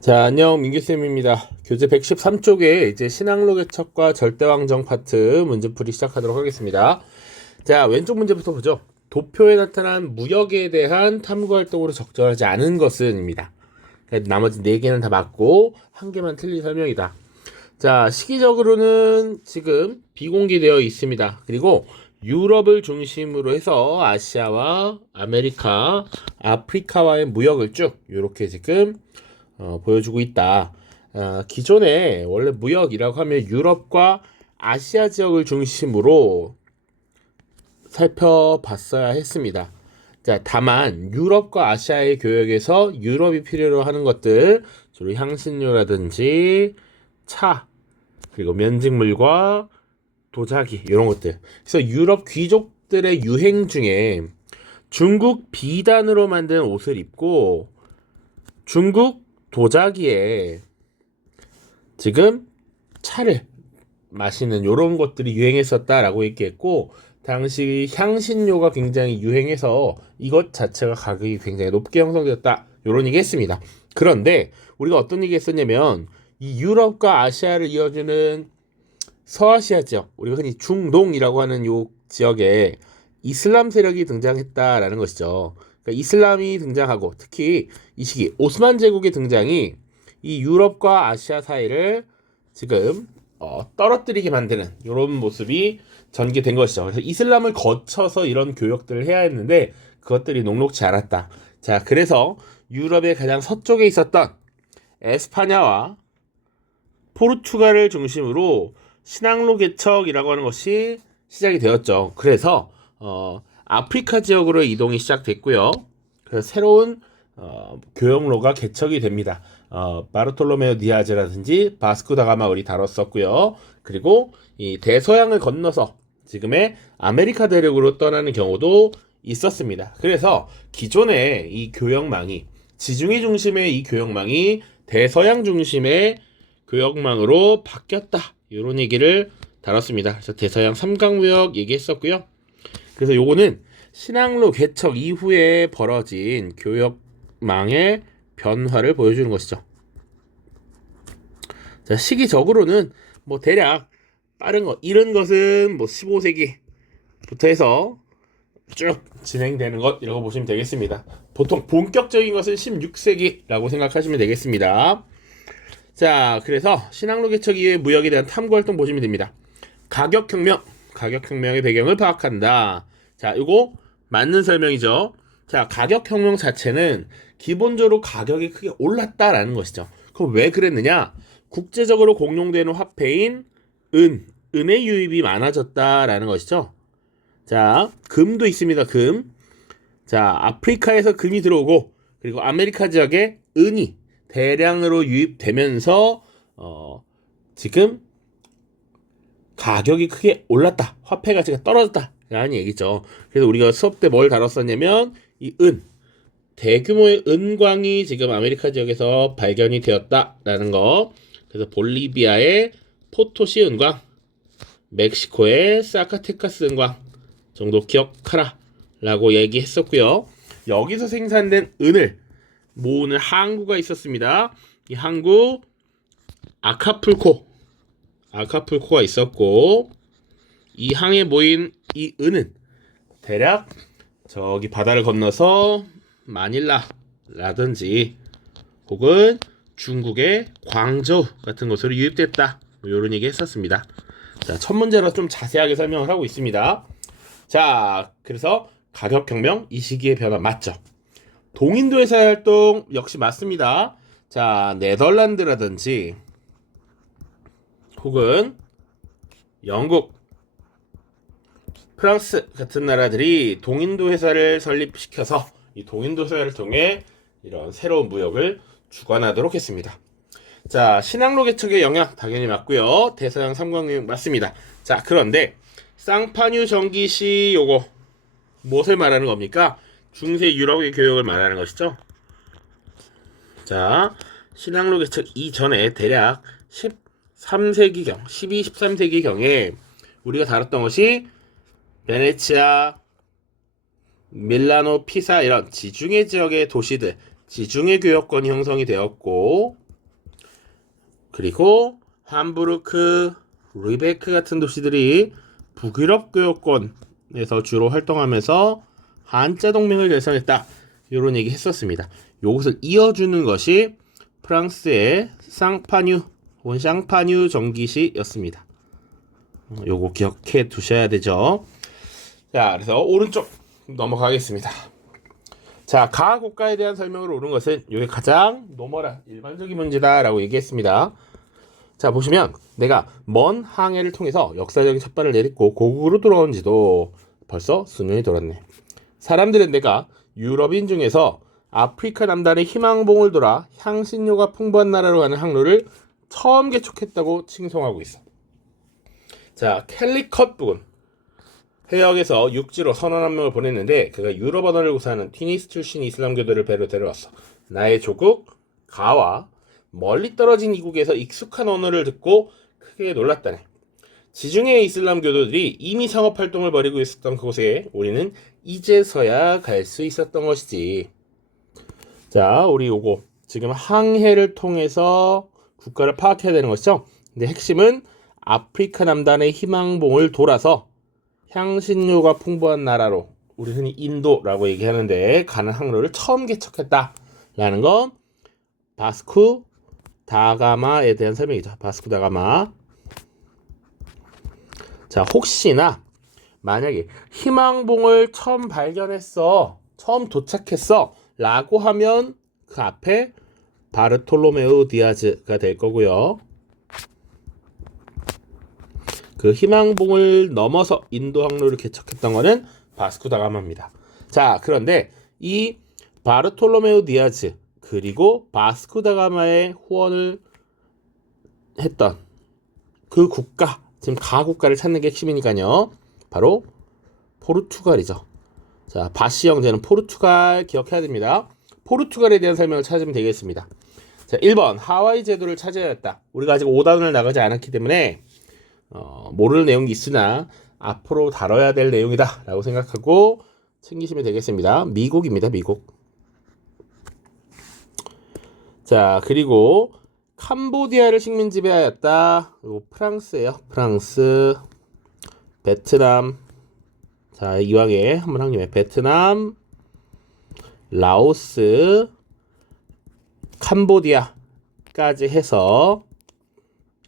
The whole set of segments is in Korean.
자, 안녕, 민규쌤입니다. 교재 113쪽에 이제 신항로 개척과 절대왕정 파트 문제풀이 시작하도록 하겠습니다. 자, 왼쪽 문제부터 보죠. 도표에 나타난 무역에 대한 탐구활동으로 적절하지 않은 것은입니다. 나머지 4개는 다 맞고, 1개만 틀린 설명이다. 자, 시기적으로는 지금 비공개되어 있습니다. 그리고 유럽을 중심으로 해서 아시아와 아메리카, 아프리카와의 무역을 쭉 이렇게 지금 보여주고 있다. 기존에 원래 무역이라고 하면 유럽과 아시아 지역을 중심으로 살펴봤어야 했습니다. 자, 다만 유럽과 아시아의 교역에서 유럽이 필요로 하는 것들, 주로 향신료라든지 차, 그리고 면직물과 도자기 이런 것들. 그래서 유럽 귀족들의 유행 중에 중국 비단으로 만든 옷을 입고 중국 도자기에 지금 차를 마시는 이런 것들이 유행했었다라고 얘기했고, 당시 향신료가 굉장히 유행해서 이것 자체가 가격이 굉장히 높게 형성되었다 이런 얘기 했습니다. 그런데 우리가 어떤 얘기 했었냐면 이 유럽과 아시아를 이어주는 서아시아 지역, 우리가 흔히 중동이라고 하는 요 지역에 이슬람 세력이 등장했다라는 것이죠. 그러니까 이슬람이 등장하고 특히 이 시기 오스만 제국의 등장이 이 유럽과 아시아 사이를 지금 떨어뜨리게 만드는 이런 모습이 전개된 것이죠. 그래서 이슬람을 거쳐서 이런 교역들을 해야 했는데 그것들이 녹록지 않았다. 자, 그래서 유럽의 가장 서쪽에 있었던 에스파냐와 포르투갈을 중심으로 신항로 개척이라고 하는 것이 시작이 되었죠. 그래서 아프리카 지역으로 이동이 시작됐고요. 그래서 새로운 교역로가 개척이 됩니다. 바르톨로메오 디아즈라든지 바스코 다가마 우리 다뤘었고요. 그리고 이 대서양을 건너서 지금의 아메리카 대륙으로 떠나는 경우도 있었습니다. 그래서 기존의 이 교역망이 지중해 중심의 이 교역망이 대서양 중심의 교역망으로 바뀌었다. 이런 얘기를 다뤘습니다. 그래서 대서양 삼각무역 얘기했었고요. 그래서 요거는 신항로 개척 이후에 벌어진 교역망의 변화를 보여주는 것이죠. 자, 시기적으로는 뭐 대략 빠른 것, 이른 것은 뭐 15세기부터 해서 쭉 진행되는 것이라고 보시면 되겠습니다. 보통 본격적인 것은 16세기라고 생각하시면 되겠습니다. 자, 그래서 신항로 개척 이후의 무역에 대한 탐구 활동 보시면 됩니다. 가격혁명의 배경을 파악한다. 자, 이거 맞는 설명이죠. 자, 가격혁명 자체는 기본적으로 가격이 크게 올랐다라는 것이죠. 그럼 왜 그랬느냐? 국제적으로 공용되는 화폐인 은의 유입이 많아졌다라는 것이죠. 자, 금도 있습니다. 금. 자, 아프리카에서 금이 들어오고 그리고 아메리카 지역에 은이 대량으로 유입되면서 지금 가격이 크게 올랐다. 화폐 가치가 떨어졌다. 라는 얘기죠. 그래서 우리가 수업 때 뭘 다뤘었냐면 이 대규모의 은광이 지금 아메리카 지역에서 발견이 되었다라는 거. 그래서 볼리비아의 포토시 은광, 멕시코의 사카테카스 은광 정도 기억하라 라고 얘기했었고요. 여기서 생산된 은을 모으는 항구가 있었습니다. 이 항구 아카풀코가 있었고, 이 항에 모인 이 은은 대략 저기 바다를 건너서 마닐라라든지 혹은 중국의 광저우 같은 곳으로 유입됐다. 뭐 이런 얘기 했었습니다. 자, 첫 문제로 좀 자세하게 설명을 하고 있습니다. 자, 그래서 가격혁명 이 시기의 변화 맞죠? 동인도 회사의 활동 역시 맞습니다. 자, 네덜란드라든지 혹은 영국, 프랑스 같은 나라들이 동인도 회사를 설립시켜서 이 동인도 회사를 통해 이런 새로운 무역을 주관하도록 했습니다. 자, 신항로 개척의 영향 당연히 맞고요. 대서양 삼각무역 맞습니다. 자, 그런데 쌍파뉴 정기시 요거 무엇을 말하는 겁니까? 중세 유럽의 교역을 말하는 것이죠. 자, 신항로 개척 이전에 대략 13세기경, 12, 13세기경에 우리가 다뤘던 것이 베네치아, 밀라노, 피사 이런 지중해 지역의 도시들, 지중해 교역권이 형성이 되었고, 그리고 함부르크, 리베크 같은 도시들이 북유럽 교역권에서 주로 활동하면서 한자 동맹을 결성했다. 이런 얘기 했었습니다. 이것을 이어주는 것이 프랑스의 쌍파뉴 혹은 샹파뉴 정기시였습니다. 요거 기억해 두셔야 되죠. 자, 그래서 오른쪽 넘어가겠습니다. 자, 가 국가에 대한 설명을 옳은 것은 이게 가장 노멀한 일반적인 문제다라고 얘기했습니다. 자, 보시면 내가 먼 항해를 통해서 역사적인 첫발을 내딛고 고국으로 돌아온 지도 벌써 수년이 돌았네. 사람들은 내가 유럽인 중에서 아프리카 남단의 희망봉을 돌아 향신료가 풍부한 나라로 가는 항로를 처음 개척했다고 칭송하고 있어. 자, 캘리컷 부근 해역에서 육지로 선원 한 명을 보냈는데 그가 유럽 언어를 구사하는 튀니스 출신 이슬람교도를 배로 데려왔어. 나의 조국 가와 멀리 떨어진 이국에서 익숙한 언어를 듣고 크게 놀랐다네. 지중해 이슬람교도들이 이미 상업활동을 벌이고 있었던 그곳에 우리는 이제서야 갈 수 있었던 것이지. 자, 우리 요거 지금 항해를 통해서 국가를 파악해야 되는 것이죠. 근데 핵심은 아프리카 남단의 희망봉을 돌아서 향신료가 풍부한 나라로, 우리 흔히 인도라고 얘기하는데 가는 항로를 처음 개척했다라는 건 바스쿠 다가마에 대한 설명이죠. 바스쿠 다가마. 자, 혹시나 만약에 희망봉을 처음 발견했어, 처음 도착했어 라고 하면 그 앞에 바르톨로메우 디아즈가 될 거고요. 그 희망봉을 넘어서 인도 항로를 개척했던 거는 바스쿠 다가마입니다. 자, 그런데 이 바르톨로메우 디아즈 그리고 바스쿠 다가마의 후원을 했던 그 국가, 지금 가 국가를 찾는 게 핵심이니까요. 바로 포르투갈이죠. 자, 바시 형제는 포르투갈 기억해야 됩니다. 포르투갈에 대한 설명을 찾으면 되겠습니다. 자, 1번 하와이 제도를 찾아야 했다. 우리가 아직 5단을 나가지 않았기 때문에 모르는 내용이 있으나 앞으로 다뤄야 될 내용이다 라고 생각하고 챙기시면 되겠습니다. 미국입니다. 미국. 자, 그리고 캄보디아를 식민 지배하였다. 이거 프랑스예요. 프랑스, 베트남. 자, 이왕에 한번 한 김에 베트남, 라오스, 캄보디아까지 해서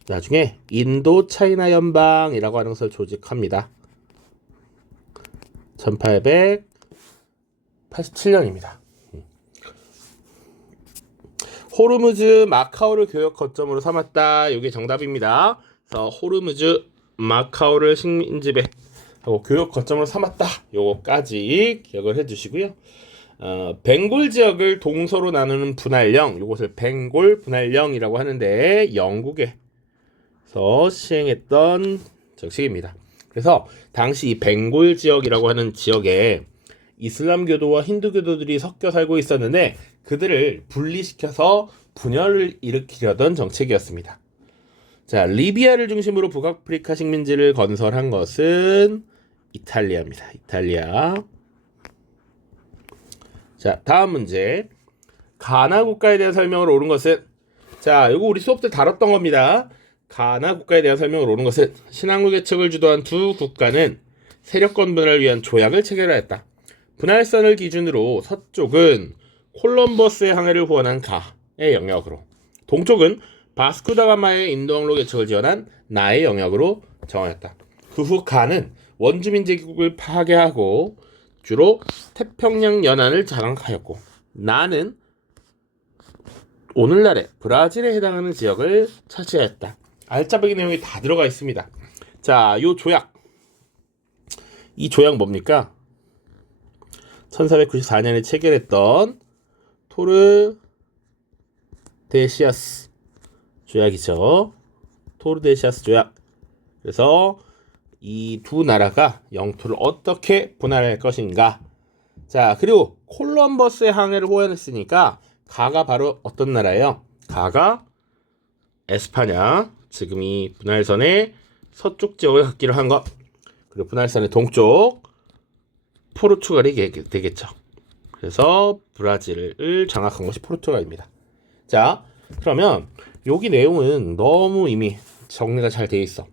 나중에 인도 차이나 연방이라고 하는 것을 조직합니다. 1887년입니다. 호르무즈 마카오를 교역 거점으로 삼았다. 이게 정답입니다. 그래서 호르무즈 마카오를 식민 지배하고 교역 거점으로 삼았다. 요거까지 기억을 해주시고요. 벵골 지역을 동서로 나누는 분할령, 요것을 벵골 분할령이라고 하는데 영국에서 시행했던 정책입니다. 그래서 당시 이 벵골 지역이라고 하는 지역에 이슬람교도와 힌두교도들이 섞여 살고 있었는데 그들을 분리시켜서 분열을 일으키려던 정책이었습니다. 자, 리비아를 중심으로 북아프리카 식민지를 건설한 것은 이탈리아입니다. 이탈리아. 자, 다음 문제. 가나 국가에 대한 설명을 옳은 것은, 자, 이거 우리 수업 때 다뤘던 겁니다. 가나 국가에 대한 설명을 옳은 것은 신항로 개척을 주도한 두 국가는 세력권 분할을 위한 조약을 체결하였다. 분할선을 기준으로 서쪽은 콜럼버스의 항해를 후원한 가의 영역으로, 동쪽은 바스쿠 다가마의 인도항로 개척을 지원한 나의 영역으로 정하였다. 그 후 가는 원주민 제국을 파괴하고 주로 태평양 연안을 장악하였고, 나는 오늘날의 브라질에 해당하는 지역을 차지하였다. 알짜배기 내용이 다 들어가 있습니다. 자, 요 조약, 이 조약 뭡니까? 1494년에 체결했던 토르데시아스 조약이죠. 토르데시아스 조약. 그래서 이 두 나라가 영토를 어떻게 분할할 것인가. 자, 그리고 콜럼버스의 항해를 호연했으니까 가가 바로 어떤 나라예요? 가가 에스파냐, 지금 이 분할선의 서쪽 지역을 갖기로 한 것, 그리고 분할선의 동쪽 포르투갈이 되겠죠. 그래서 브라질을 장악한 것이 포르투갈입니다. 자, 그러면 여기 내용은 너무 이미 정리가 잘 돼 있어.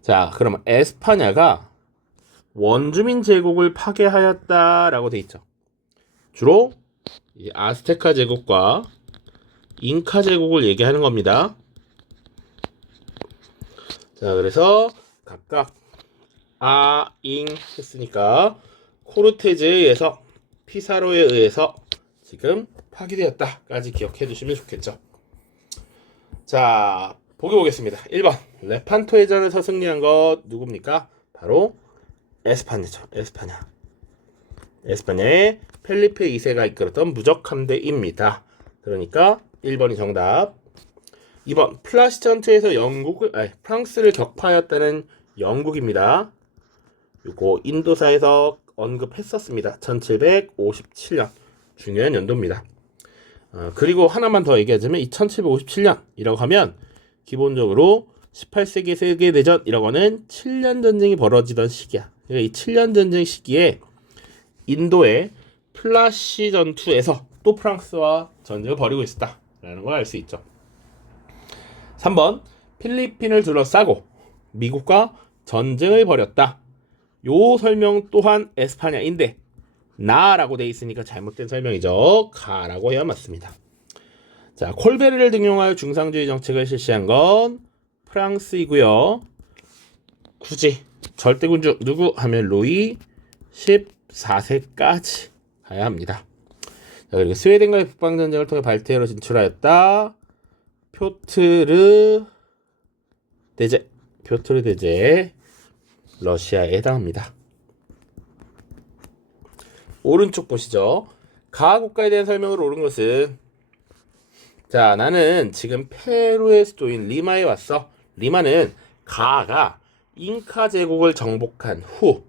자, 그러면 에스파냐가 원주민 제국을 파괴하였다라고 돼 있죠. 주로 이 아스테카 제국과 잉카 제국을 얘기하는 겁니다. 자, 그래서 각각 잉 했으니까 코르테즈에 의해서 피사로에 의해서 지금 파괴되었다까지 기억해 두시면 좋겠죠. 자, 보기 보겠습니다. 1번 레판토 해전에서 승리한 것 누굽니까? 바로 에스파냐죠. 에스파냐의 펠리페 2세가 이끌었던 무적 함대입니다. 그러니까 1번이 정답. 2번 플라시 전투에서 프랑스를 격파하였다는 영국입니다. 요거 인도사에서 언급했었습니다. 1757년 중요한 연도입니다. 그리고 하나만 더 얘기하자면 1757년이라고 하면 기본적으로 18세기 세계대전이라고 하는 7년 전쟁이 벌어지던 시기야. 그러니까 이 7년 전쟁 시기에 인도의 플라시 전투에서 또 프랑스와 전쟁을 벌이고 있었다라는 걸 알 수 있죠. 3번 필리핀을 둘러싸고 미국과 전쟁을 벌였다. 요 설명 또한 에스파냐인데 나라고 돼 있으니까 잘못된 설명이죠. 가라고 해야 맞습니다. 자, 콜베르를 등용하여 중상주의 정책을 실시한 건 프랑스이고요. 굳이 절대군주 누구 하면 루이 14세까지 가야 합니다. 자, 그리고 스웨덴과의 북방전쟁을 통해 발트해로 진출하였다. 표트르 데제 러시아에 해당합니다. 오른쪽 보시죠. 가하 국가에 대한 설명을 옳은 것은, 자, 나는 지금 페루의 수도인 리마에 왔어. 리마는 가하가 잉카 제국을 정복한 후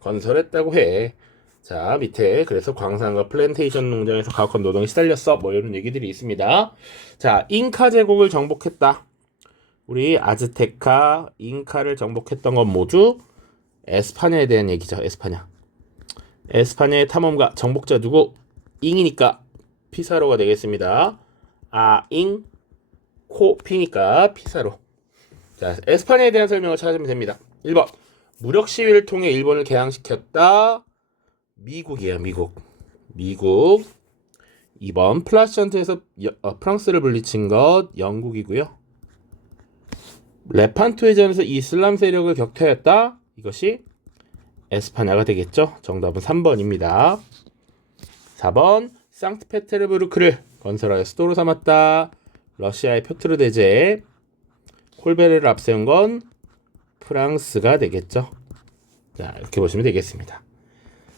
건설했다고 해. 자, 밑에 그래서 광산과 플랜테이션 농장에서 가혹한 노동에 시달렸어. 뭐 이런 얘기들이 있습니다. 자, 잉카 제국을 정복했다. 우리 아즈테카, 잉카를 정복했던 건 모두 에스파냐에 대한 얘기죠. 에스파냐의 탐험가 정복자 누구? 잉이니까 피사로가 되겠습니다. 잉, 코, 피니까 피사로. 자, 에스파냐에 대한 설명을 찾으면 됩니다. 1번 무력 시위를 통해 일본을 개항시켰다. 미국이에요. 미국. 2번 플라시 전투에서 프랑스를 물리친 것 영국이고요. 레판토 해전에서 이슬람 세력을 격퇴했다. 이것이 에스파냐가 되겠죠. 정답은 3번입니다. 4번 상트페테르부르크를 건설하여 수도로 삼았다. 러시아의 표트르 대제. 콜베르를 앞세운 건 프랑스가 되겠죠. 자, 이렇게 보시면 되겠습니다.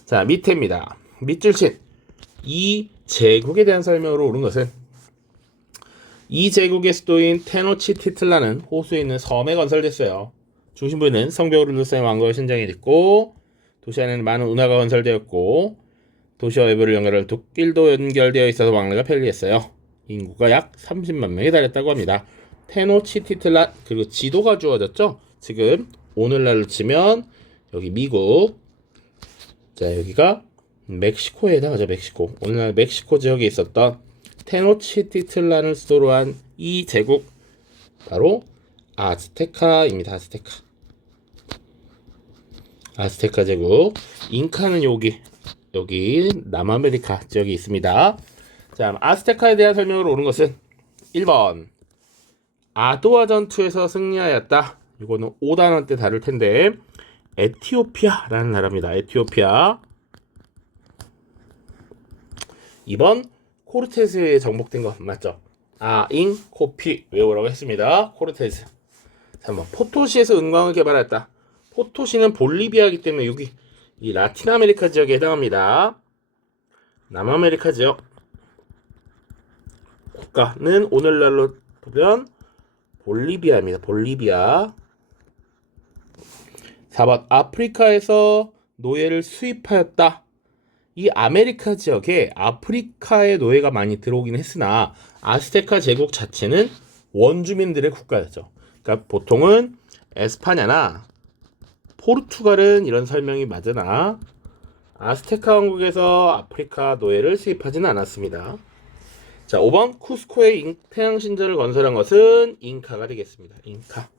자, 밑에입니다. 밑줄친 이 제국에 대한 설명으로 옳은 것은 이 제국의 수도인 테노치티틀라는 호수에 있는 섬에 건설됐어요. 중심부에는 성벽으로 둘러싼 왕국의 신장이 있고 도시 안에는 많은 운하가 건설되었고 도시와 외부를 연결할 둑길도 연결되어 있어서 왕래가 편리했어요. 인구가 약 30만 명에 달했다고 합니다. 테노치티틀란, 그리고 지도가 주어졌죠. 지금 오늘날로 치면 여기 미국, 자 여기가 멕시코에 해당하죠. 멕시코. 오늘날 멕시코 지역에 있었던 테노치티틀란을 수도로 한 이 제국 바로 아즈테카입니다. 아즈테카 제국. 잉카는 여기 남아메리카 지역이 있습니다. 자, 아즈테카에 대한 설명으로 옳은 것은 1번 아도아 전투에서 승리하였다. 이거는 5단원 때 다룰 텐데 에티오피아라는 나라입니다. 에티오피아. 2번 코르테즈에 정복된 거 맞죠? 잉, 코피 외우라고 했습니다. 코르테즈. 3번 포토시에서 은광을 개발했다. 포토시는 볼리비아이기 때문에 여기 이 라틴 아메리카 지역에 해당합니다. 남아메리카 지역. 국가는 오늘날로 보면 볼리비아입니다. 볼리비아. 4번 아프리카에서 노예를 수입하였다. 이 아메리카 지역에 아프리카의 노예가 많이 들어오긴 했으나 아스테카 제국 자체는 원주민들의 국가였죠. 그러니까 보통은 에스파냐나 포르투갈은 이런 설명이 맞으나 아스테카 왕국에서 아프리카 노예를 수입하지는 않았습니다. 자, 5번 쿠스코의 태양 신전을 건설한 것은 잉카가 되겠습니다. 잉카.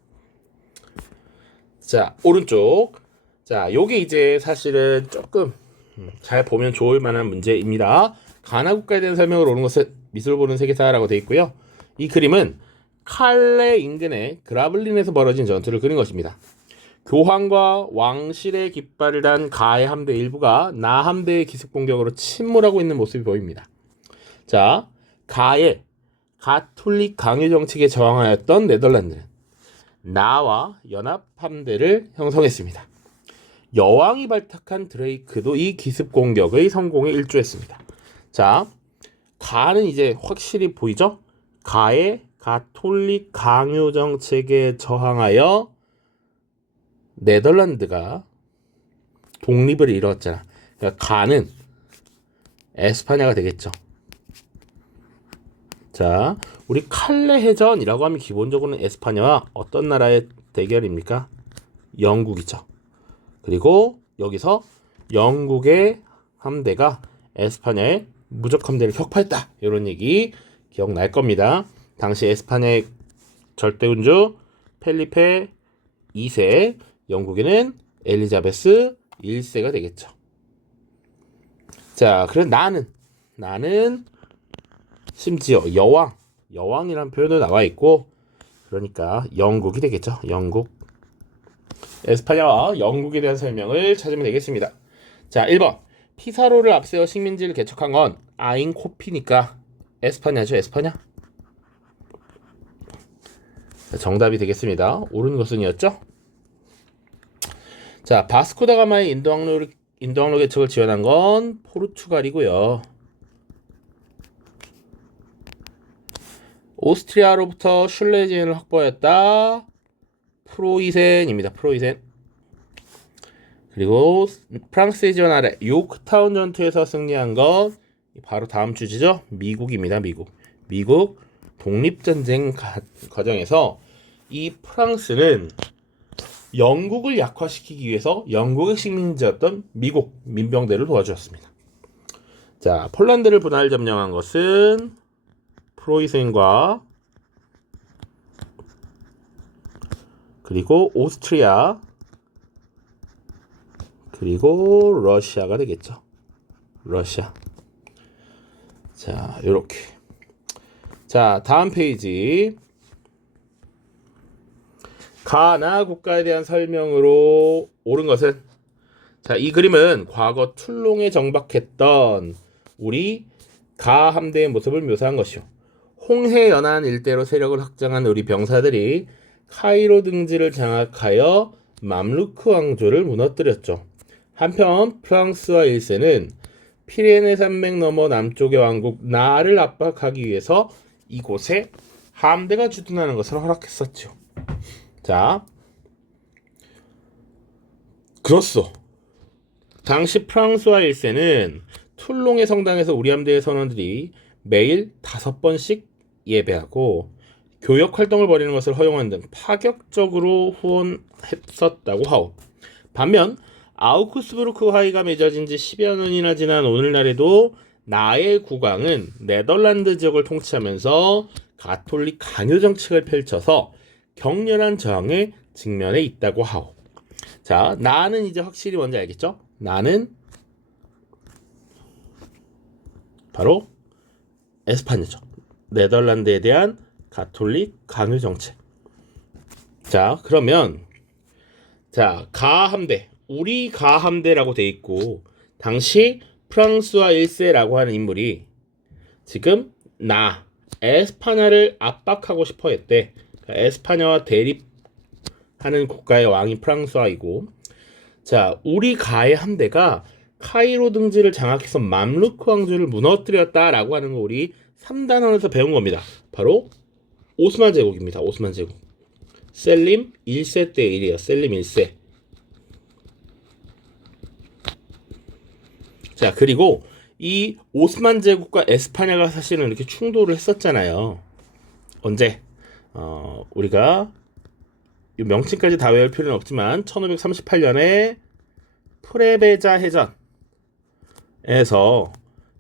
자, 오른쪽. 자, 요게 이제 사실은 조금 잘 보면 좋을 만한 문제입니다. 가나 국가에 대한 설명을 오는 것은 미술 보는 세계사라고 되어 있고요. 이 그림은 칼레 인근의 그라블린에서 벌어진 전투를 그린 것입니다. 교황과 왕실의 깃발을 단 가의 함대 일부가 나 함대의 기습 공격으로 침몰하고 있는 모습이 보입니다. 자, 가의 가톨릭 강요 정책에 저항하였던 네덜란드는 나와 연합 함대를 형성했습니다. 여왕이 발탁한 드레이크도 이 기습 공격의 성공에 일조했습니다. 자, 가는 이제 확실히 보이죠? 가의 가톨릭 강요 정책에 저항하여 네덜란드가 독립을 이뤘잖아. 그러니까 가는 에스파냐가 되겠죠. 자, 우리 칼레 해전이라고 하면 기본적으로는 에스파냐와 어떤 나라의 대결입니까? 영국이죠. 그리고 여기서 영국의 함대가 에스파냐의 무적 함대를 격파했다. 이런 얘기 기억날 겁니다. 당시 에스파냐의 절대군주 펠리페 2세, 영국에는 엘리자베스 1세가 되겠죠. 자, 그럼 나는 심지어 여왕이라는 표현도 나와 있고, 그러니까 영국이 되겠죠. 영국. 에스파냐와 영국에 대한 설명을 찾으면 되겠습니다. 자, 1번. 피사로를 앞세워 식민지를 개척한 건 아인 코피니까 에스파냐죠. 에스파냐? 자, 정답이 되겠습니다. 옳은 것은이었죠? 자, 바스코다가마의 인도항로 개척을 지원한 건 포르투갈이고요. 오스트리아로부터 슐레지엔을 확보하였다. 프로이센입니다. 프로이센. 그리고 프랑스의 지원 아래 요크타운 전투에서 승리한 건 바로 다음 주지죠. 미국입니다. 미국 독립전쟁 과정에서 이 프랑스는 영국을 약화시키기 위해서 영국의 식민지였던 미국 민병대를 도와주었습니다. 자, 폴란드를 분할 점령한 것은 프로이센과 그리고 오스트리아 그리고 러시아가 되겠죠. 러시아. 자, 요렇게. 자, 다음 페이지. 가나 국가에 대한 설명으로 옳은 것은, 자, 이 그림은 과거 툴롱에 정박했던 우리 가 함대의 모습을 묘사한 것이요. 홍해 연안 일대로 세력을 확장한 우리 병사들이 카이로 등지를 장악하여 맘루크 왕조를 무너뜨렸죠. 한편 프랑스와 1세는 피레네 산맥 너머 남쪽의 왕국 나를 압박하기 위해서 이곳에 함대가 주둔하는 것을 허락했었죠. 자, 그렇소. 당시 프랑스와 1세는 툴롱의 성당에서 우리 함대의 선원들이 매일 5번씩 예배하고 교역 활동을 벌이는 것을 허용하는 등 파격적으로 후원했었다고 하오. 반면 아우크스부르크 화의가 맺어진 지 10여 년이나 지난 오늘날에도 나의 국왕은 네덜란드 지역을 통치하면서 가톨릭 강요 정책을 펼쳐서 격렬한 저항에 직면해 있다고 하오. 자, 나는 이제 확실히 뭔지 알겠죠? 나는 바로 에스파냐죠. 네덜란드에 대한 가톨릭 강요 정책. 자, 그러면 자, 가함대, 우리 가함대라고 돼 있고 당시 프랑스와 1세라고 하는 인물이 지금 에스파냐를 압박하고 싶어 했대. 에스파냐와 대립하는 국가의 왕이 프랑스와이고, 자, 우리 가의 함대가 카이로 등지를 장악해서 맘루크 왕조를 무너뜨렸다라고 하는 거 우리 3단원에서 배운 겁니다. 바로 오스만 제국입니다. 오스만 제국. 셀림 1세 때 일이에요. 셀림 1세. 자, 그리고 이 오스만 제국과 에스파냐가 사실은 이렇게 충돌을 했었잖아요. 언제? 우리가 이 명칭까지 다 외울 필요는 없지만 1538년에 프레베자 해전에서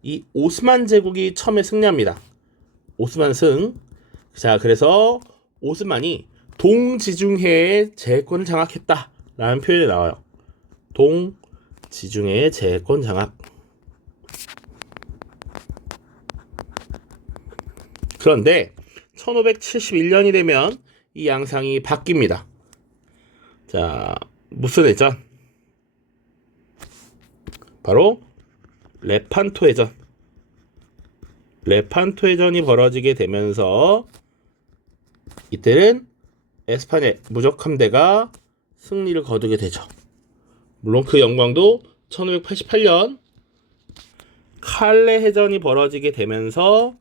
이 오스만 제국이 처음에 승리합니다. 오스만 승. 자, 그래서 오스만이 동지중해의 제해권을 장악했다라는 표현이 나와요. 동지중해의 제해권 장악. 그런데 1571년이 되면 이 양상이 바뀝니다. 자, 무슨 해전? 바로 레판토 해전. 레판토 해전이 벌어지게 되면서 이때는 에스파냐 무적 함대가 승리를 거두게 되죠. 물론 그 영광도 1588년 칼레 해전이 벌어지게 되면서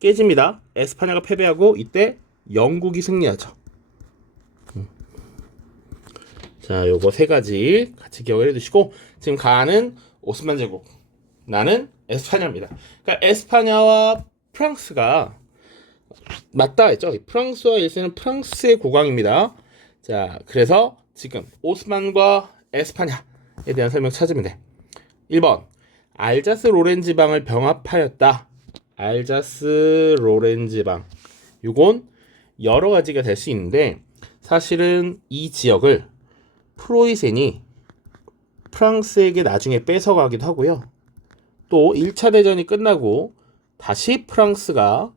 깨집니다. 에스파냐가 패배하고 이때 영국이 승리하죠. 자, 요거 세 가지 같이 기억을 해두시고, 지금 가는 오스만 제국, 나는 에스파냐입니다. 그러니까 에스파냐와 프랑스가 맞닿아 했죠. 프랑스와 1세는 프랑스의 국왕입니다. 자, 그래서 지금 오스만과 에스파냐에 대한 설명 찾으면 돼. 1번, 알자스 로렌 지방을 병합하였다. 알자스 로렌 지방. 이건 여러 가지가 될 수 있는데, 사실은 이 지역을 프로이센이 프랑스에게 나중에 뺏어가기도 하고요. 또 1차 대전이 끝나고 다시 프랑스가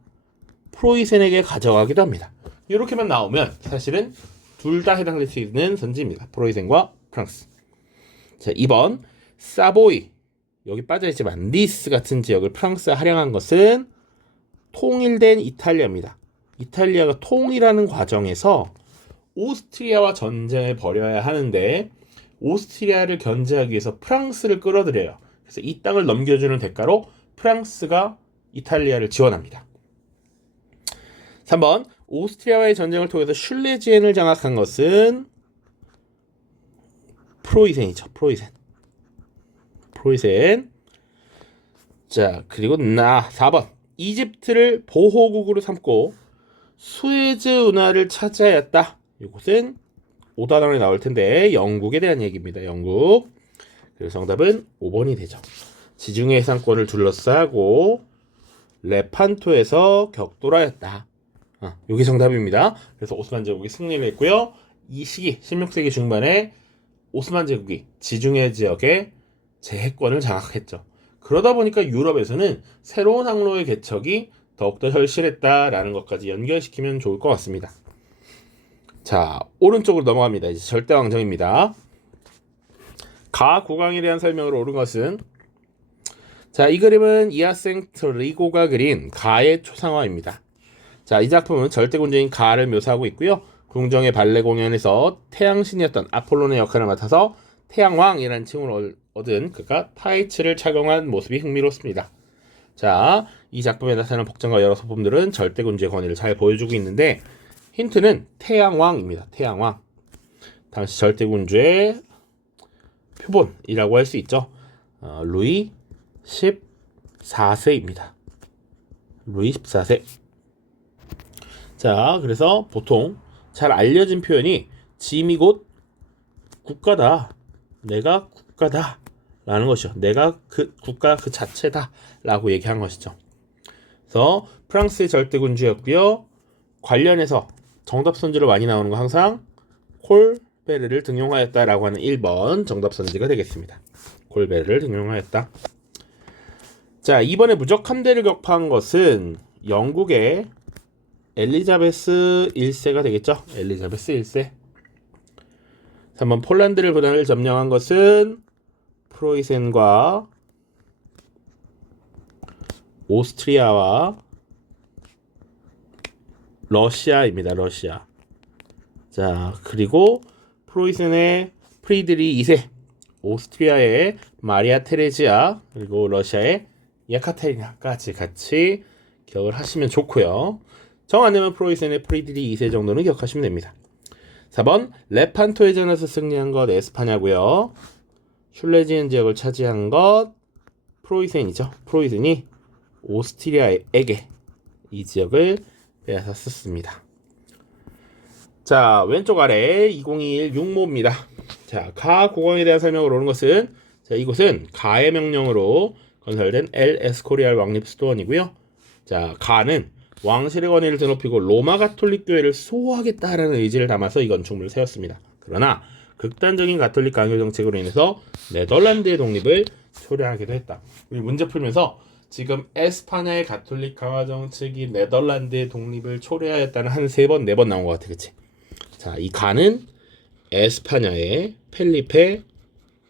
프로이센에게 가져가기도 합니다. 이렇게만 나오면 사실은 둘 다 해당될 수 있는 선지입니다. 프로이센과 프랑스. 자, 2번 사보이. 여기 빠져있지만 니스 같은 지역을 프랑스가 할양한 것은 통일된 이탈리아입니다. 이탈리아가 통일하는 과정에서 오스트리아와 전쟁을 벌여야 하는데 오스트리아를 견제하기 위해서 프랑스를 끌어들여요. 그래서 이 땅을 넘겨주는 대가로 프랑스가 이탈리아를 지원합니다. 3번, 오스트리아와의 전쟁을 통해서 슐레지엔을 장악한 것은 프로이센이죠. 프로이센. 자, 그리고 4번, 이집트를 보호국으로 삼고 수에즈 운하를 차지하였다. 이곳은 5단원에 나올 텐데 영국에 대한 얘기입니다. 영국. 그래서 정답은 5번이 되죠. 지중해 해상권을 둘러싸고 레판토에서 격돌하였다. 이게 정답입니다. 그래서 오스만 제국이 승리를 했고요. 이 시기 16세기 중반에 오스만 제국이 지중해 지역의 제해권을 장악했죠. 그러다 보니까 유럽에서는 새로운 항로의 개척이 더욱더 절실했다라는 것까지 연결시키면 좋을 것 같습니다. 자, 오른쪽으로 넘어갑니다. 이제 절대왕정입니다. 가 국왕에 대한 설명으로 옳은 것은, 자, 이 그림은 이아생트 리고가 그린 가의 초상화입니다. 자, 이 작품은 절대군주인 가를 묘사하고 있고요. 궁정의 발레 공연에서 태양신이었던 아폴론의 역할을 맡아서 태양왕이라는 칭호를 얻은 그가 타이츠를 착용한 모습이 흥미롭습니다. 자, 이 작품에 나타나는 복장과 여러 소품들은 절대군주의 권위를 잘 보여주고 있는데 힌트는 태양왕입니다. 태양왕. 당시 절대군주의 표본이라고 할 수 있죠. 루이 14세입니다. 루이 14세. 자, 그래서 보통 잘 알려진 표현이 짐이 곧 국가다. 내가 국가다. 라는 것이죠. 내가 그 국가 그 자체다. 라고 얘기한 것이죠. 그래서 프랑스의 절대군주였고요. 관련해서 정답 선지로 많이 나오는 거 항상 콜베르를 등용하였다라고 하는 1번 정답 선지가 되겠습니다. 콜베르를 등용하였다. 자, 이번에 무적 함대를 격파한 것은 영국의 엘리자베스 1세가 되겠죠. 엘리자베스 1세. 3번 폴란드를 분할을 점령한 것은 프로이센과 오스트리아와 러시아입니다. 러시아. 자, 그리고 프로이센의 프리드리 2세, 오스트리아의 마리아 테레지아, 그리고 러시아의 예카테리나까지 같이 기억을 하시면 좋고요. 정 안 되면 프로이센의 프리드리 2세 정도는 기억하시면 됩니다. 4번 레판토 해전에서 승리한 것 에스파냐고요. 슐레지엔 지역을 차지한 것 프로이센이죠. 프로이센이 오스트리아에게 이 지역을 빼앗았습니다. 자, 왼쪽 아래 2021 육모입니다. 자, 가 국왕에 대한 설명을 오는 것은, 자, 이곳은 가의 명령으로 건설된 엘 에스코리알 왕립 수도원이고요. 자, 가는 왕실의 권위를 드높이고 로마 가톨릭 교회를 수호하겠다라는 의지를 담아서 이 건축물을 세웠습니다. 그러나 극단적인 가톨릭 강요 정책으로 인해서 네덜란드의 독립을 초래하기도 했다. 우리 문제 풀면서 지금 에스파냐의 가톨릭 강화 정책이 네덜란드의 독립을 초래하였다는 한 3번, 4번 나온 것 같아, 그치? 자, 이 가는 에스파냐의 펠리페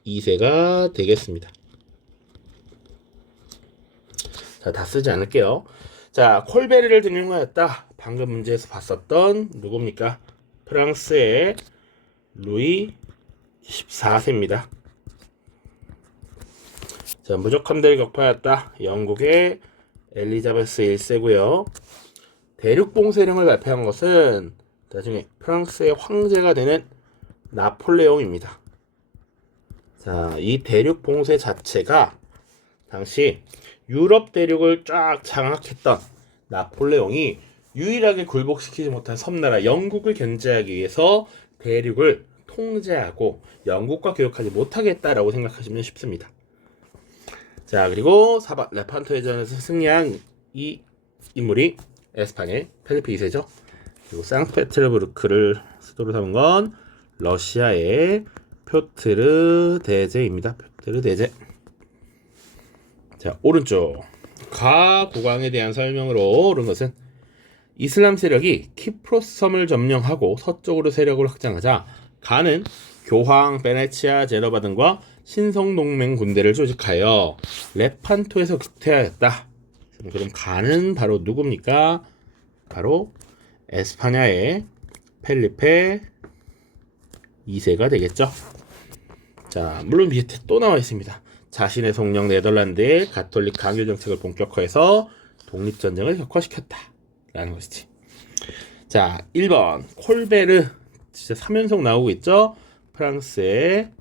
2세가 되겠습니다. 자, 다 쓰지 않을게요. 자, 콜베르를 등용하였다. 방금 문제에서 봤었던 누굽니까? 프랑스의 루이 14세입니다. 자, 무적함대를 격파하였다. 영국의 엘리자베스 1세고요. 대륙봉쇄령을 발표한 것은 나중에 프랑스의 황제가 되는 나폴레옹입니다. 자, 이 대륙봉쇄 자체가 당시 유럽 대륙을 쫙 장악했던 나폴레옹이 유일하게 굴복시키지 못한 섬나라 영국을 견제하기 위해서 대륙을 통제하고 영국과 교역하지 못하겠다라고 생각하시면 쉽습니다. 자, 그리고 사바 레판토 해전에서 승리한 이 인물이 에스파냐의 펠리페 2세죠. 그리고 상트페테르부르크를 수도로 삼은 건 러시아의 표트르 대제입니다. 표트르 대제. 자, 오른쪽 가 국왕에 대한 설명으로 옳은 것은 이슬람 세력이 키프로스 섬을 점령하고 서쪽으로 세력을 확장하자 가는 교황, 베네치아, 제노바 등과 신성동맹 군대를 조직하여 레판토에서 극퇴하였다. 그럼 가는 바로 누굽니까? 바로 에스파냐의 펠리페 2세가 되겠죠. 자, 물론 밑에 또 나와 있습니다. 자신의 속령 네덜란드의 가톨릭 강요 정책을 본격화해서 독립전쟁을 격화시켰다 라는 것이지. 자, 1번 콜베르 진짜 3연속 나오고 있죠. 프랑스의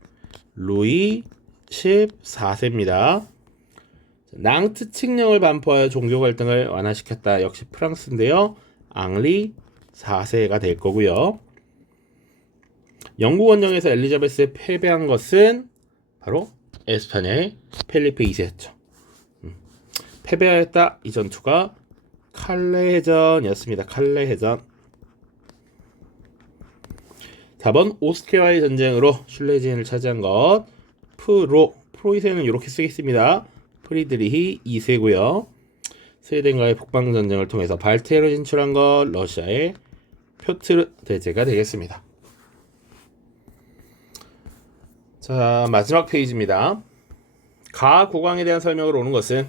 루이 14세입니다. 낭트 칙령을 반포하여 종교 갈등을 완화시켰다. 역시 프랑스인데요. 앙리 4세가 될 거고요. 영국 원정에서 엘리자베스에 패배한 것은 바로 에스파냐의 펠리페 2세였죠. 패배하였다. 이 전투가 칼레 해전이었습니다. 칼레 해전. 4번 오스트리아와의 전쟁으로 슐레지엔을 차지한 것 프로이센은 이렇게 쓰겠습니다. 프리드리히 2세고요. 스웨덴과의 북방 전쟁을 통해서 발트해로 진출한 것 러시아의 표트르 대제가 되겠습니다. 자, 마지막 페이지입니다. 가 국왕에 대한 설명을 오는 것은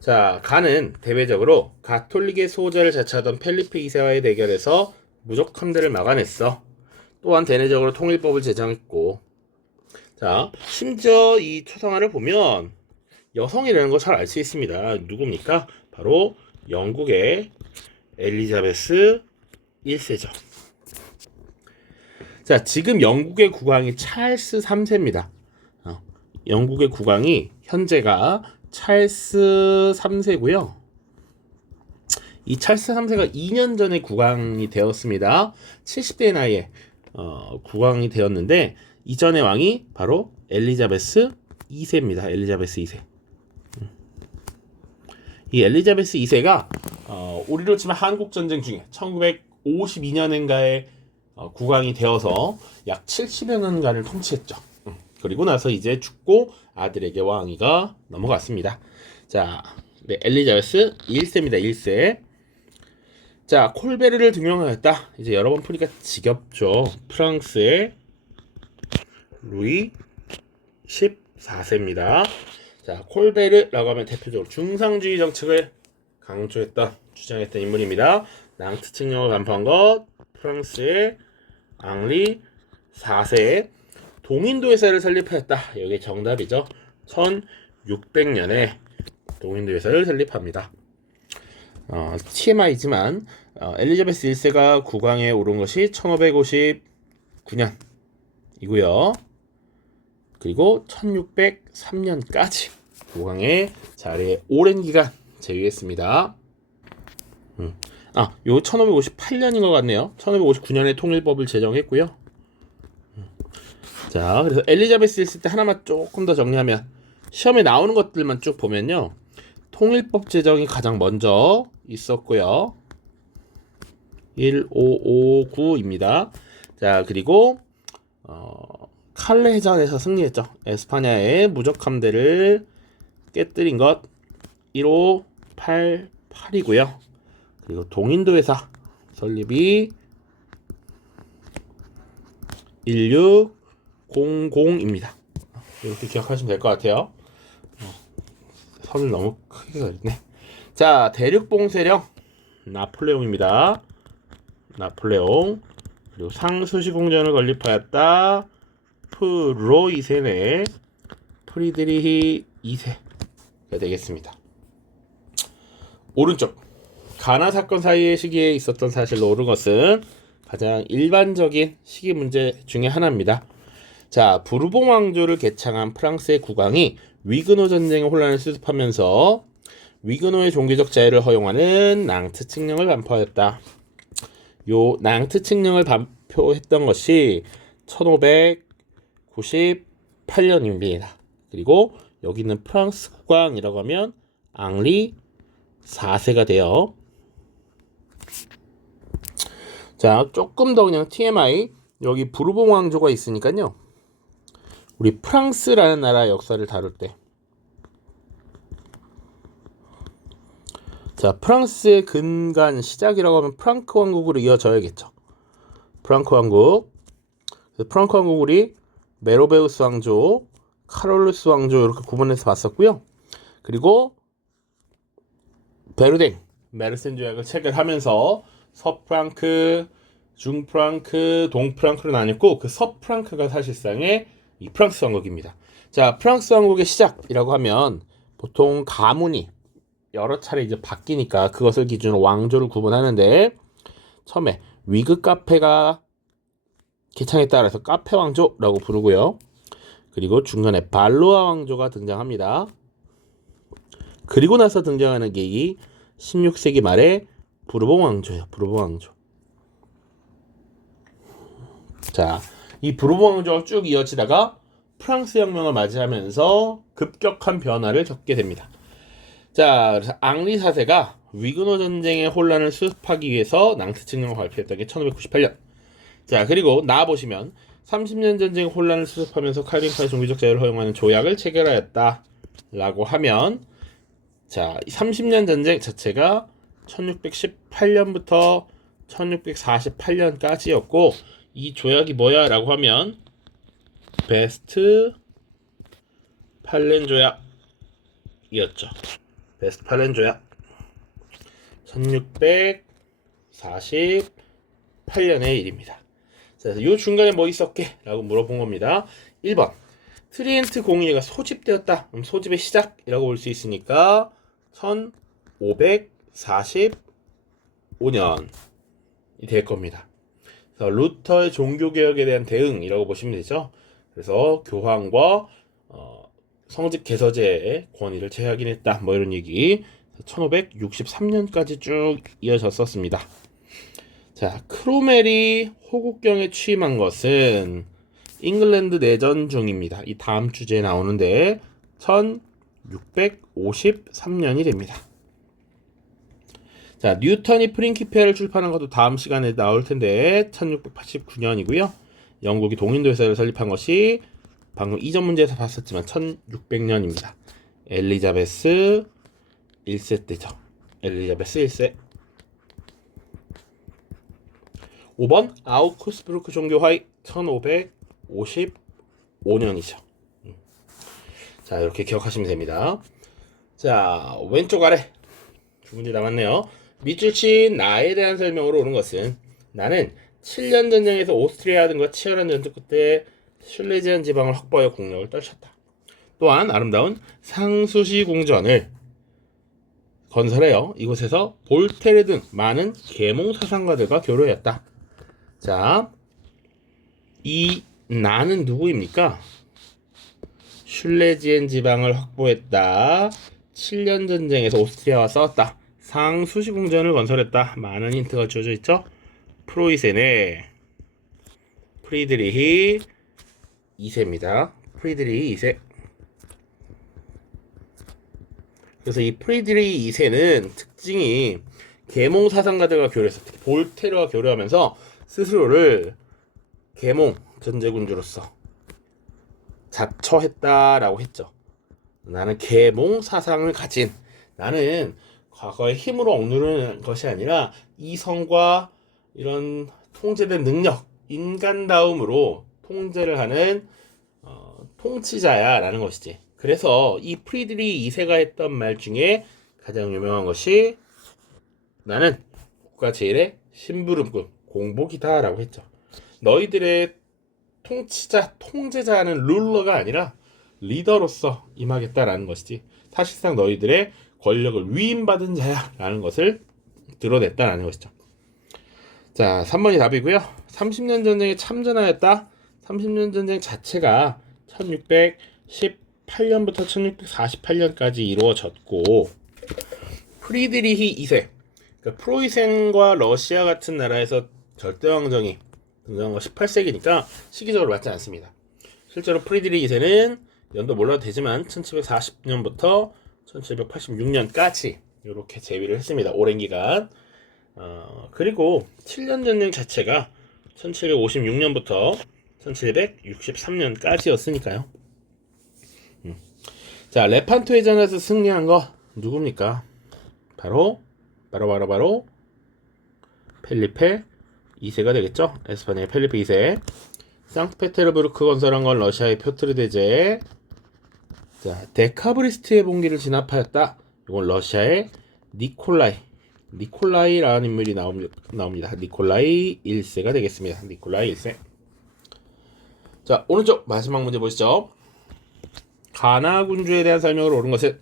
자, 가는 대외적으로 가톨릭의 수호자를 자처하던 펠리페 2세와의 대결에서 무적 함대를 막아냈어. 또한 대내적으로 통일법을 제정했고, 자, 심지어 이 초상화를 보면 여성이라는 거 잘 알 수 있습니다. 누굽니까? 바로 영국의 엘리자베스 1세죠. 자, 지금 영국의 국왕이 찰스 3세입니다. 영국의 국왕이 현재가 찰스 3세고요. 이 찰스 3세가 2년 전에 국왕이 되었습니다. 70대의 나이에 국왕이 되었는데 이전의 왕이 바로 엘리자베스 2세입니다. 엘리자베스 2세. 이 엘리자베스 2세가 우리로 치면 한국전쟁 중에 1952년인가에 국왕이 되어서 약 70여 년간을 통치했죠. 그리고 나서 이제 죽고 아들에게 왕위가 넘어갔습니다. 자, 네, 엘리자베스 1세입니다. 1세. 자, 콜베르를 등용하였다. 이제 여러 번 푸니까 지겹죠. 프랑스의 루이 14세입니다. 자, 콜베르라고 하면 대표적으로 중상주의 정책을 강조했던, 주장했던 인물입니다. 낭트 칙령을 반포한 것, 프랑스의 앙리 4세 동인도회사를 설립하였다. 이게 정답이죠. 1600년에 동인도회사를 설립합니다. TMI지만 엘리자베스 1세가 국왕에 오른 것이 1559년이고요. 그리고 1603년까지 국왕의 자리에 오랜 기간 재위했습니다. 요 1558년인 것 같네요. 1559년에 통일법을 제정했고요. 자, 그래서 엘리자베스 1세 때 하나만 조금 더 정리하면 시험에 나오는 것들만 쭉 보면요. 통일법 제정이 가장 먼저 있었고요. 1559입니다. 자, 그리고 칼레 해전에서 승리했죠. 에스파냐의 무적 함대를 깨뜨린 것 1588이고요. 그리고 동인도 회사 설립이 1600입니다. 이렇게 기억하시면 될 것 같아요. 선을 너무 크게 그렸네. 자, 대륙봉쇄령 나폴레옹입니다. 나폴레옹. 그리고 상수시공전을 건립하였다. 프로이센의 프리드리히 2세가 되겠습니다. 오른쪽 가나 사건 사이의 시기에 있었던 사실로 옳은 것은 가장 일반적인 시기 문제 중에 하나입니다. 자, 부르봉 왕조를 개창한 프랑스의 국왕이 위그노 전쟁의 혼란을 수습하면서 위그노의 종교적 자유를 허용하는 낭트 칙령을 반포하였다. 요 낭트 칙령을 발표했던 것이 1598년입니다. 그리고 여기는 프랑스 국왕이라고 하면 앙리 4세가 돼요. 자, 조금 더 그냥 TMI. 여기 부르봉 왕조가 있으니까요. 우리 프랑스라는 나라 역사를 다룰 때, 자, 프랑스의 근간 시작이라고 하면 프랑크 왕국으로 이어져야겠죠. 프랑크 왕국. 프랑크 왕국이 메로베우스 왕조, 카롤루스 왕조 이렇게 구분해서 봤었고요. 그리고 베르댕, 메르센 조약을 체결하면서 서프랑크, 중프랑크, 동프랑크로 나뉘었고 그 서프랑크가 사실상의 이 프랑스 왕국입니다. 자, 프랑스 왕국의 시작이라고 하면 보통 가문이 여러 차례 이제 바뀌니까 그것을 기준으로 왕조를 구분하는데 처음에 위그 카페가 개창에 따라서 카페 왕조라고 부르고요. 그리고 중간에 발로아 왕조가 등장합니다. 그리고 나서 등장하는 게 이 16세기 말에 부르봉 왕조예요. 부르봉 왕조. 자, 이 부르봉 왕조가 쭉 이어지다가 프랑스 혁명을 맞이하면서 급격한 변화를 겪게 됩니다. 자, 그래서 앙리 4세가 위그노 전쟁의 혼란을 수습하기 위해서 낭트 칙령을 발표했던 게 1598년. 자, 그리고 나와보시면 30년 전쟁 혼란을 수습하면서 칼빈파의 종교적 자유를 허용하는 조약을 체결하였다 라고 하면, 자, 30년 전쟁 자체가 1618년부터 1648년까지였고 이 조약이 뭐야 라고 하면 베스트 팔렌 조약이었죠. 베스트 팔렌 조약 1648년의 일입니다. 자, 그래서 요 중간에 뭐 있었게? 라고 물어본 겁니다. 1번 트리엔트 공의회가 소집되었다. 그럼 소집의 시작이라고 볼 수 있으니까 1545년이 될 겁니다. 그래서 루터의 종교개혁에 대한 대응이라고 보시면 되죠. 그래서 교황과 성직 개서제의 권위를 재확인했다. 뭐 이런 얘기. 1563년까지 쭉 이어졌었습니다. 자, 크로멜이 호국경에 취임한 것은 잉글랜드 내전 중입니다. 이 다음 주제에 나오는데 1653년이 됩니다. 자, 뉴턴이 프린키페를 출판한 것도 다음 시간에 나올 텐데 1689년이고요. 영국이 동인도 회사를 설립한 것이 방금 이전 문제에서 봤었지만 1600년입니다. 엘리자베스 1세 때죠. 엘리자베스 1세. 5번 아우크스부르크 종교화의 1555년이죠. 자, 이렇게 기억하시면 됩니다. 자, 왼쪽 아래 두 문제 남았네요. 밑줄 친 나에 대한 설명으로 오는 것은 나는 7년 전쟁에서 오스트리아 등과 치열한 전투 끝에 슐레지안 지방을 확보하여 국력을 떨쳤다. 또한 아름다운 상수시 궁전을 건설하여 이곳에서 볼테르 등 많은 계몽 사상가들과 교류했다. 자, 이 나는 누구입니까? 슐레지엔 지방을 확보했다. 7년 전쟁에서 오스트리아와 싸웠다. 상수시 궁전을 건설했다. 많은 힌트가 주어져 있죠. 프로이센의 프리드리히 2세입니다. 프리드리히 2세. 그래서 이 프리드리히 2세는 특징이 계몽 사상가들과 교류해서 특히 볼테르와 교류하면서 스스로를 계몽 전제군주로서 자처했다라고 했죠. 나는 계몽 사상을 가진, 나는 과거의 힘으로 억누르는 것이 아니라 이성과 이런 통제된 능력, 인간다움으로 통제를 하는 통치자야 라는 것이지. 그래서 이 프리드리히 2세가 했던 말 중에 가장 유명한 것이 나는 국가 제일의 심부름꾼 공복이다 라고 했죠. 너희들의 통치자, 통제자는 룰러가 아니라 리더로서 임하겠다라는 것이지. 사실상 너희들의 권력을 위임받은 자야 라는 것을 드러냈다라는 것이죠. 자, 3번이 답이고요. 30년 전쟁에 참전하였다. 30년 전쟁 자체가 1618년부터 1648년까지 이루어졌고, 프리드리히 2세, 그러니까 프로이센과 러시아 같은 나라에서 절대왕정이 등장한 거 18세기니까 시기적으로 맞지 않습니다. 실제로 프리드리히 2세는 연도 몰라도 되지만 1740년부터 1786년까지 이렇게 재위를 했습니다. 오랜 기간. 그리고 7년 전쟁 자체가 1756년부터 1763년까지였으니까요. 자, 레판토 해전에서 승리한 거 누굽니까? 바로 펠리페 2세가 되겠죠. 에스파냐의 펠리페 2세. 상트페테르부르크 건설한 건 러시아의 표트르 대제. 자, 데카브리스트의 봉기를 진압하였다. 이건 러시아의 니콜라이라는 인물이 나옵니다. 니콜라이 1세가 되겠습니다. 니콜라이 1세. 자, 오른쪽 마지막 문제 보시죠. 가나 군주에 대한 설명을 옳은 것은,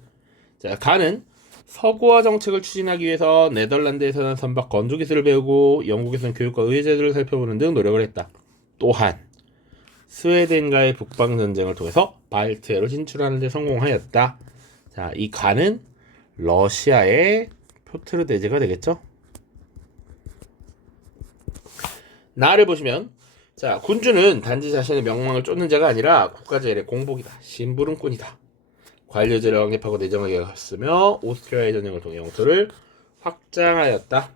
자, 가는 서구화 정책을 추진하기 위해서 네덜란드에서는 선박 건조 기술을 배우고 영국에서는 교육과 의회 제도를 살펴보는 등 노력을 했다. 또한 스웨덴과의 북방 전쟁을 통해서 발트해로 진출하는 데 성공하였다. 자, 이 가는 러시아의 표트르 대제가 되겠죠. 나를 보시면, 자, 군주는 단지 자신의 명망을 쫓는 자가 아니라 국가제일의 공복이다. 심부름꾼이다. 관료제를 확립하고 내정을 개혁했으며 오스트리아의 전쟁을 통해 영토를 확장하였다.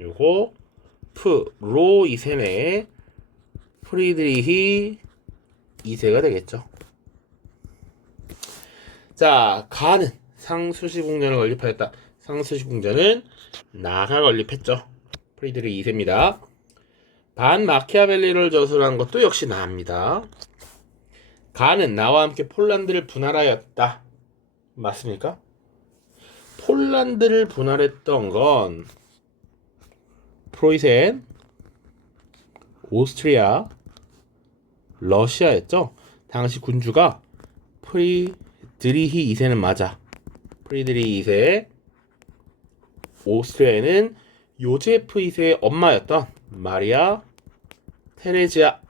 요거 프로 2세의 프리드리히 2세가 되겠죠. 자, 가는 상수시 궁전을 건립하였다. 상수시 궁전은 나가 건립했죠. 프리드리히 2세입니다. 반 마키아벨리를 저술한 것도 역시 나입니다. 가는 나와 함께 폴란드를 분할하였다. 맞습니까? 폴란드를 분할했던 건 프로이센, 오스트리아, 러시아였죠. 당시 군주가 프리드리히 2세는 맞아. 프리드리히 2세. 오스트리아에는 요제프 2세의 엄마였던 마리아 테레지아.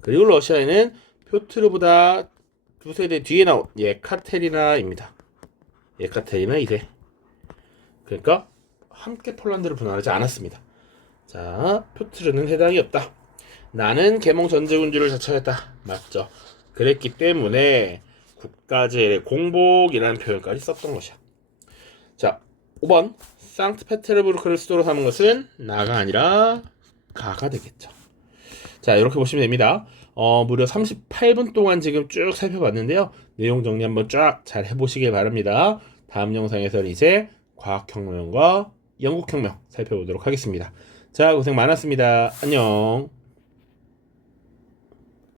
그리고 러시아에는 표트르보다 두 세대 뒤에 나온 예카테리나입니다. 예카테리나 2세. 그러니까 함께 폴란드를 분할하지 않았습니다. 자, 표트르는 해당이 없다. 나는 계몽 전제군주를 자처했다. 맞죠? 그랬기 때문에 국가제일의 공복이라는 표현까지 썼던 것이야. 자, 5번 상트페테르부르크를 수도로 삼은 것은 나가 아니라 가가 되겠죠. 자, 이렇게 보시면 됩니다. 무려 38분 동안 지금 쭉 살펴봤는데요. 내용 정리 한번 쫙 잘 해보시길 바랍니다. 다음 영상에서는 이제 과학혁명과 영국혁명 살펴보도록 하겠습니다. 자, 고생 많았습니다. 안녕.